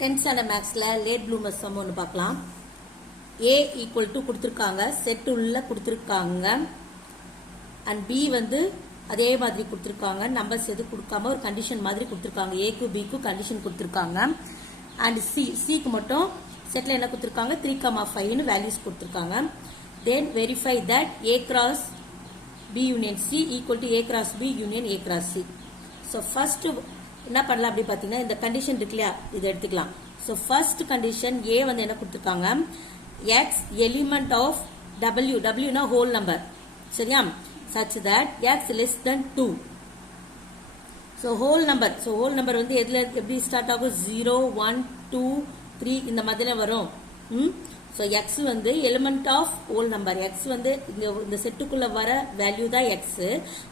10th standard mathsல late bloomer sum ஒன்று பார்க்கலாம். A equal to கொடுத்திருக்காங்க, செட் உள்ள கொடுத்திருக்காங்க, and B வந்து அதே மாதிரி கொடுத்திருக்காங்க, நம்பர்ஸ் எது கொடுக்காம ஒரு கண்டிஷன் மாதிரி கொடுத்திருக்காங்க. A க்கு B க்கு கண்டிஷன் கொடுத்திருக்காங்க, and C க்கு மட்டும் செட்ல என்ன கொடுத்திருக்காங்க 3,5 னு வேல்யூஸ் கொடுத்திருக்காங்க. Then verify that A cross B union C equal to A cross B union A cross C. So first என்ன பண்ணலாம் அப்படி பார்த்தீங்கன்னா இந்த கண்டிஷன் இருக்கு இல்லையா, இதை எடுத்துக்கலாம். ஸோ ஃபர்ஸ்ட் கண்டிஷன் ஏ வந்து என்ன கொடுத்துருக்காங்க, எக்ஸ் எலிமெண்ட் ஆஃப் டபிள்யூ, டபிள்யூனா ஹோல் நம்பர், சரியா, such that x less than 2. So whole number வந்து எதுல எப்படி ஸ்டார்ட் ஆகும், 0 1 2 3 இந்த மாதிரி வரும். ஸோ எக்ஸ் வந்து element of whole number, X வந்து இந்த செட்டுக்குள்ள வர வேல்யூ தான் எக்ஸ்.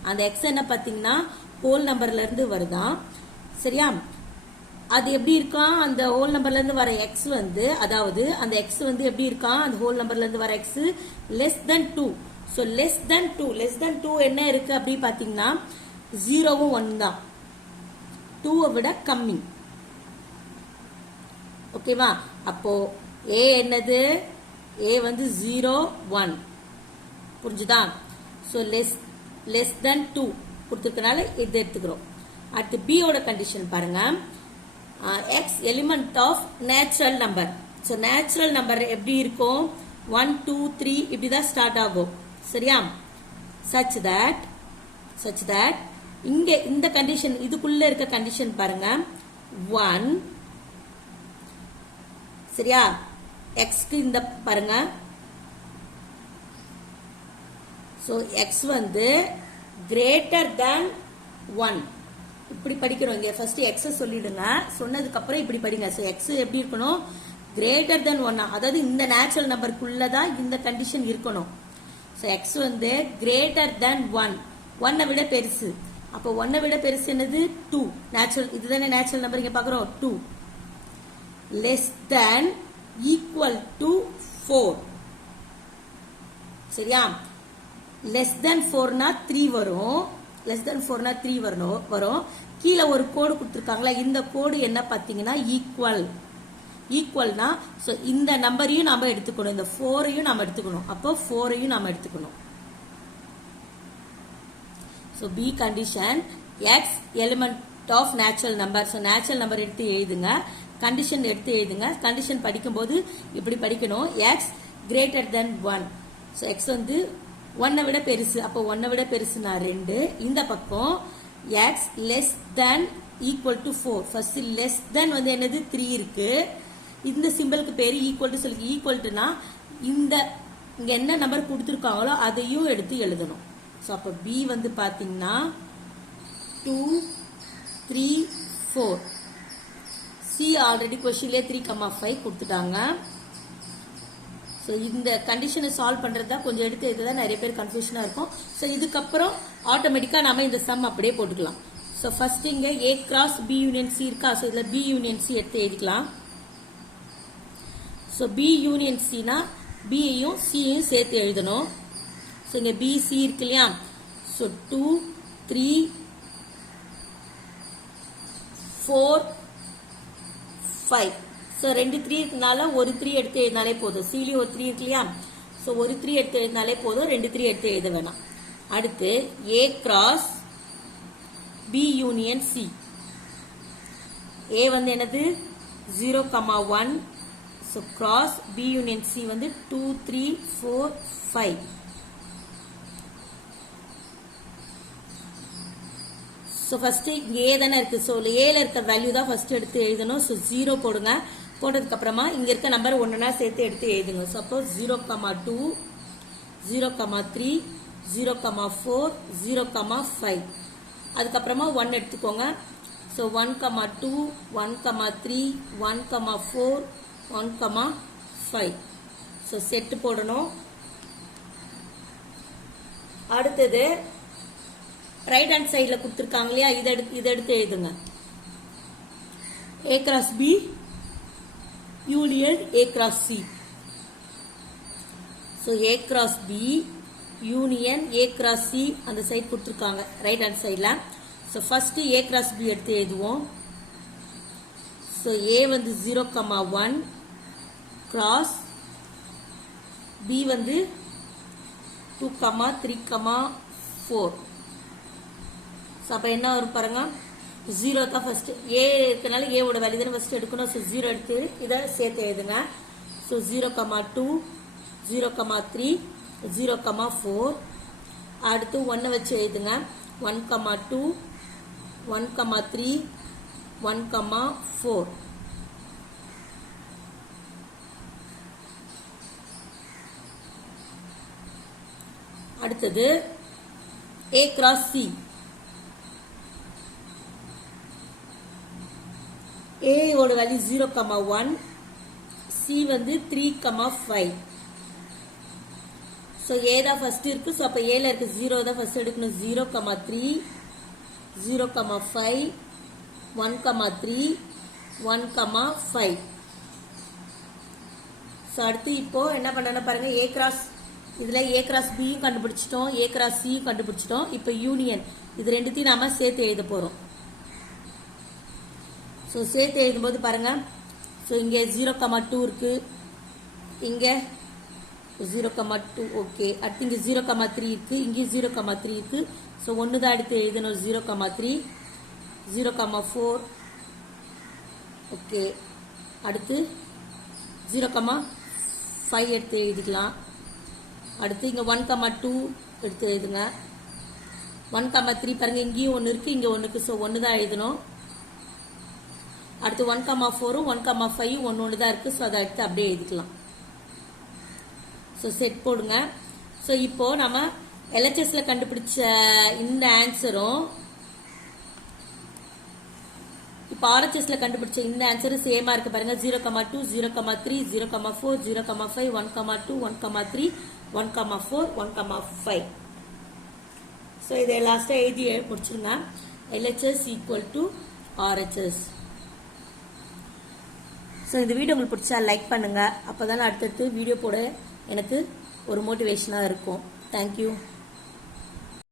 அந்த எக்ஸ் என்ன பார்த்தீங்கன்னா ஹோல் நம்பர்ல இருந்து வருதான், சரியா. அது எப்படி இருக்கான், அந்த ஹோல் நம்பர்ல இருந்து வர எக்ஸ் வந்து, அதாவது அந்த எக்ஸ் வந்து எப்படி இருக்கான், அந்த ஹோல் நம்பர்ல இருந்து வர X less than 2. So less than 2 என்ன இருக்கு அப்படி பாத்தீங்கன்னா 0வும் 1 தான், 2 விட கம்மி. ஓகேவா, அப்போ ஏ என்னது, ஏ வந்து 0 1, புரிஞ்சுதா. ஸோ லெஸ் தென் 2 கொடுத்துருக்கனால இது எடுத்துக்கிறோம். அடுத்து B ஓட கண்டிஷன் பாருங்க, X element of natural number. So natural number எப்படி இருக்கும், 1 2 3 இப்படிதான் ஸ்டார்ட் ஆகும், சரியா. such that இங்க இந்த கண்டிஷன், இதுக்குள்ள இருக்க கண்டிஷன் பாருங்க 1, சரியா. எக்ஸ்க்கு இந்த பாருங்க, ஸோ எக்ஸ் வந்து கிரேட்டர் தேன் 1 இப்படி படிக்கிறோம். இங்க ஃபர்ஸ்ட் எக்ஸ் சொல்லிடுங்க, சொன்னதுக்கு அப்புறம் இப்படி படிங்க. ஸோ எக்ஸ் எப்படி இருக்கணும், கிரேட்டர் தென் 1, அதாவது இந்த நேச்சுரல் நம்பருக்குள்ளதான் இந்த கண்டிஷன் இருக்கணும். ஸோ எக்ஸ் வந்து கிரேட்டர் தென் 1, 1 விட பெருசு. அப்போ 1 விட பெருசு என்னது 2, நேச்சுரல், இதுதானே நேச்சுரல் நம்பர் இங்க பாக்குறோம் 2. லெஸ் தென் ஈக்குவல் டு 4, சரியா. லெஸ் தென் 4னா 3 வரும், லெஸ் தென் 4னா 3 வரும். கீழே ஒரு கோடு கொடுத்துருக்காங்களா, இந்த கோடு என்ன பார்த்தீங்கன்னா ஈக்குவல்னா, ஸோ இந்த நம்பரையும் நாம எடுத்துக்கணும், இந்த 4ஐயும் நாம எடுத்துக்கணும், அப்போ 4ஐயும் நாம எடுத்துக்கணும். So B condition X element of natural number. So natural number எடுத்து எழுதுங்க, கண்டிஷன் எடுத்து எழுதுங்க. கண்டிஷன் படிக்கும்போது இப்படி படிக்கணும், X greater than 1. So X வந்து 1 விட பெருசு, அப்போ 1 விட பெருசுனா 2. இந்த பக்கம் X less then equal to 4. First less than வந்து என்னது 3 இருக்கு, இந்த சிம்பிளுக்கு பேரு ஈக்குவல் டு சொல்லி, ஈக்குவல் டுனா இந்த இங்க என்ன நம்பர் கொடுத்துருக்காங்களோ அதையும் எடுத்து எழுதணும். ஸோ அப்போ பி வந்து பாத்தீங்கன்னா 2 3 4. சி ஆல்ரெடி கொஸ்டின்ல 3,5 கொடுத்துட்டாங்க. ஸோ இந்த கண்டிஷனை சால்வ் பண்றதா கொஞ்சம் எடுத்து இதுதான் நிறைய பேர் கன்ஃபியூஷனா இருக்கும். ஸோ இதுக்கப்புறம் ஆட்டோமேட்டிக்கா நாம இந்த சம் அப்படியே போட்டுக்கலாம். ஸோ ஃபர்ஸ்ட் இங்க A cross B union C இருக்கா, ஸோ இதுல பி யூனியன் சி எடுத்து எழுதிக்கலாம். ஸோ பி யூனியன் சினா பியையும் சியையும் சேர்த்து எழுதணும். ஸோ இங்க பி சி இருக்கு இல்லையா, ஸோ 2 3 4 5. ஸோ 2 3 இருக்கனால ஒரு 3 எடுத்து எழுதினாலே போதும், சிலியும் ஒரு 3 இருக்கு இல்லையா, ஸோ ஒரு 3 எடுத்து எழுதினாலே போதும், 2 3 எடுத்து எழுத வேணாம். அடுத்து A cross B union C. A வந்து என்னது 0,1, so cross B union C வந்து 2 3 4 5. ஸோ ஃபர்ஸ்ட் இங்க ஏ தானே இருக்கு, ஸோ ஏல இருக்க வேல்யூ தான் ஃபர்ஸ்ட் எடுத்து எழுதணும். ஸோ 0 போடுங்க, போட்டதுக்கு அப்புறமா இங்க இருக்க நம்பர் ஒன்னா சேர்த்து எடுத்து எழுதுங்க. ஸோ அப்போ 0,2 0,3 0,4 0,5. அதுக்கப்புறமா 1 எடுத்துக்கோங்க. ஸோ 1,2 1,3 1,4 1,5. ஸோ செட்டு போடணும். அடுத்தது ரைட் ஹேண்ட் சைட்ல கொடுத்துருக்காங்க இல்லையா, இதை எடுத்து எழுதுங்க. A cross B union A cross C. So A cross B union A cross C அந்த சைட் கொடுத்துருக்காங்க ரைட் ஹேண்ட் சைட்ல. So first A cross B எடுத்து எழுதுவோம். ஸோ ஸோ ஏ வந்து 0,1 கிராஸ் பி வந்து 2,3,4. ஸோ அப்போ என்ன வரும் பாருங்க, 0 தான் ஃபர்ஸ்ட். ஏ இருக்கனால ஏவோட வேல்யூ தானே ஃபர்ஸ்ட் எடுக்கணும். ஸோ 0 எடுத்து இதை சேர்த்து எழுதுங்க. ஸோ 0,2 0,3 0,4. அடுத்து 1 வச்சு எழுதுங்க. 1,2 1,3 1,4. அடுத்தது A cross C. A ஓட வேல்யூ 0,1, C வந்து 3,5. ஸோ A தான் ஃபர்ஸ்ட் இருக்கு. ஸோ அப்போ ஏல இருக்கு 0 தான் ஃபர்ஸ்ட் எடுக்கணும். 0,3 0,5 1,3 1,5. ஸோ அடுத்து இப்போ என்ன பண்ணணும் பாருங்க, A கிராஸ் இதுல A கிராஸ் பியும் கண்டுபிடிச்சிட்டோம், A கிராஸ் சியும் கண்டுபிடிச்சிட்டோம். இப்போ யூனியன் இது ரெண்டுத்தையும் நாம சேர்த்து எழுத போறோம். ஸோ சேர்த்து எழுதும்போது பாருங்க, ஸோ இங்கே 0,2 இருக்கு, இங்க 0,2 ஓகே. அடுத்து இங்க 0,3 இருக்கு, இங்கேயும் 0,3 இருக்கு. ஸோ ஒன்று தான் எடுத்து எழுதணும். 0,3 0,4 ஓகே. அடுத்து 0,5 எடுத்து எழுதிக்கலாம். அடுத்து இங்க 1,2 எடுத்து எழுதுங்க. 1,3 பாருங்க, இங்கேயும் ஒன்று இருக்கு, இங்க ஒன்று இருக்கு. ஸோ ஒன்று தான் எழுதணும். அடுத்து 1,4 1,5 ஒன்று தான் இருக்கு. ஸோ அதை எடுத்து அப்படியே எழுதிக்கலாம். ஸோ செட் போடுங்க. ஸோ இப்போ நம்ம LHSல கண்டுபிடிச்ச இந்த ஆன்சரும் இப்போ RHSல கண்டுபிடிச்ச இந்த ஆன்சரும் சேமா இருக்கு பாருங்க. 0,2 0,3 0,4 0,5 1,2 1,3 1,4 1,5. ஸோ இதை லாஸ்ட்டாக எழுதி முடிச்சிருங்க. LHS equal to RHS. So இந்த வீடியோ உங்களுக்கு பிடிச்சா லைக் பண்ணுங்க. அப்போ தானே அடுத்தடுத்து வீடியோ போட எனக்கு ஒரு மோட்டிவேஷனாக இருக்கும். தேங்க்யூ.